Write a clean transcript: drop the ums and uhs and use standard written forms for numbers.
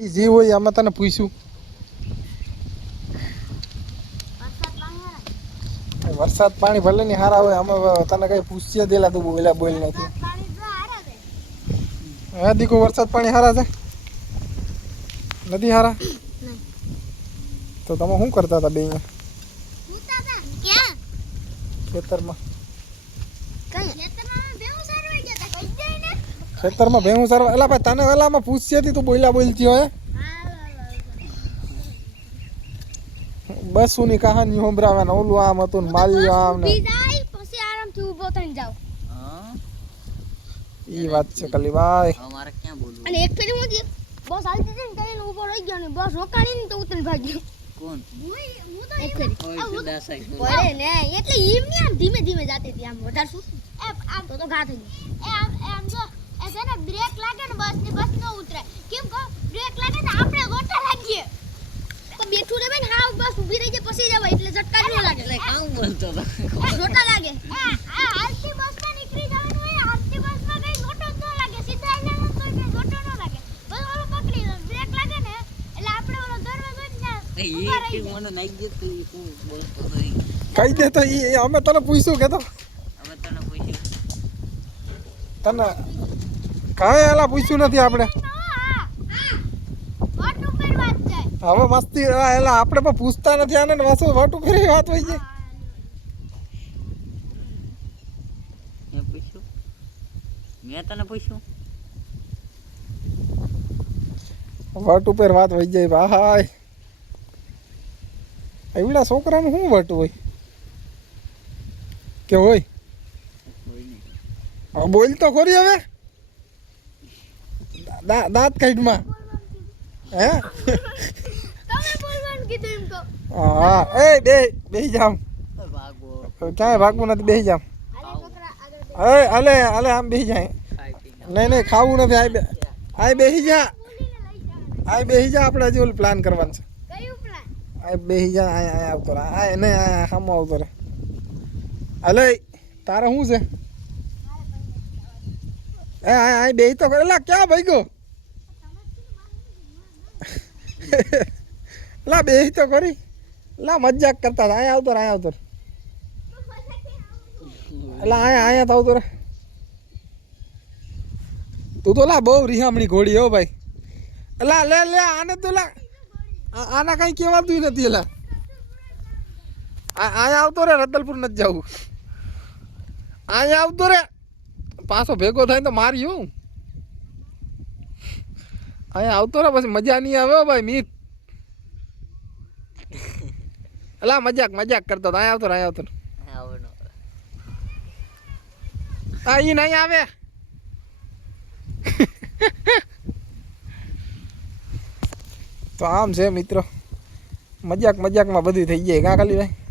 જે હોય આમાં તને પૂછ્યું વરસાદ પાણી ભલે ને હારા હોય અમે તને કઈ પૂછીએ દેલા તું બોલ્યા બોલ નથી હા દીકો વરસાદ પાણી હારા છે નથી હારા તો તમે શું કરતા હતા બે અહીંયા ખેતરમાં ખેતરમાં ભેહું સારવા એલા ભાઈ તને વેલામાં પૂછતી હતી તું બોલ્યા બોલતી હોય બસ ની કહાની સંભળાવે ને ઓલું આમ હતું ને માલ્યું આમ ને પછી આરામથી ઊભો થઈને જાવ ઈ વાત છે કલીભાઈ અમારે ક્યાં બોલવું અને એક ફેરી હું બસ હાલતી હતી ને કરીને ઊભો રહી ગયો ને બસ રોકાણી ને તો ઉતરી ભાગ્યો કોણ હું તો એક ફેરી ઓય દાસાઈ પડે ને એટલે ઈમ ને આમ ધીમે ધીમે જાતી હતી આમ વધારે શું આમ તો ઘા થઈ ગઈ આમ જો એ છે ને બ્રેક લાગે ને બસ નો ઉતરે કેમ કો બ્રેક લાગે ને આપણે ગોટા લાગીએ તો બેઠું રે બેન હાવ બસ ઊભી રહી જાય પછી જવાય એટલે ઝટકા ન લાગે એટલે કામ બોલતો હતો ગોટા લાગે આ હાલતી બસ માં નીકળી જવાનું હોય હાલતી બસ માં કઈ ગોટો ન લાગે સીધા જવાનું તો કઈ ગોટો ન લાગે બસ ઓલો પકડી લો બ્રેક લાગે ને એટલે આપણે ઓલો દરવાજો જ ના એ કે મને નાઈ દે તો એ શું બોલતો હતો કહી દે તો ઈ અમે તને પૂછ્યું કે તો હવે તને પૂછ્યું તને કાંઈ એલા પૂછ્યું નથી આપણે હવે મસ્તી એલા આપણે પણ પૂછતા નથી આને વસુ વાટું ફેરી વાત હોય છે મેં પૂછ્યું મેં તને પૂછ્યું વટ ઉપર વાત હોય જાય ભાઈ એવડા છોકરાનું શું વટ હોય કે હોય હવે બોલ તો ખરી હવે દાંત કાઢમાં હે તમે બોલવાનું કીધું એમ તો હા એ બેહી જામ ભાગો ક્યાંય ભાગવું નથી બેહી જામ આલે છોકરા આગળ અલે અલે આમ બેહી જાય નહીં ખાવું નથી આય બેહી જા આય બેહી જા આપણે હજી ઓલું પ્લાન કરવાનું છે કયું પ્લાન આય બેહી જા આય આવતો રહે આય નહીં આય સામો આવતો રહે અલે તારે શું છે એ આય બેહી તો એલા ક્યાં ભાઈ ગયો લા બેહી તો કરી લા મજાક કરતા હતા અહીંયા આવતો એટલે અહીંયા તો આવતો રે તું તો લા બહુ રિહામણી ઘોડી હો ભાઈ એલા લે આને તો લા આના કઈ કહેવાતું નથી એલા અહીંયા આવતો રે રતલપુર નથી જવું અહીંયા આવતો રે પાછો ભેગો થાય તો મારી હું અહીંયા આવતો રે પછી મજા નહીં આવે ભાઈ મીત અલા મજાક કરતો તો અહીંયા આવતો આ ઈ નહીં આવે તો આમ છે મિત્રો મજાકમાં બધું થઈ જાય કાં ખાલી ભાઈ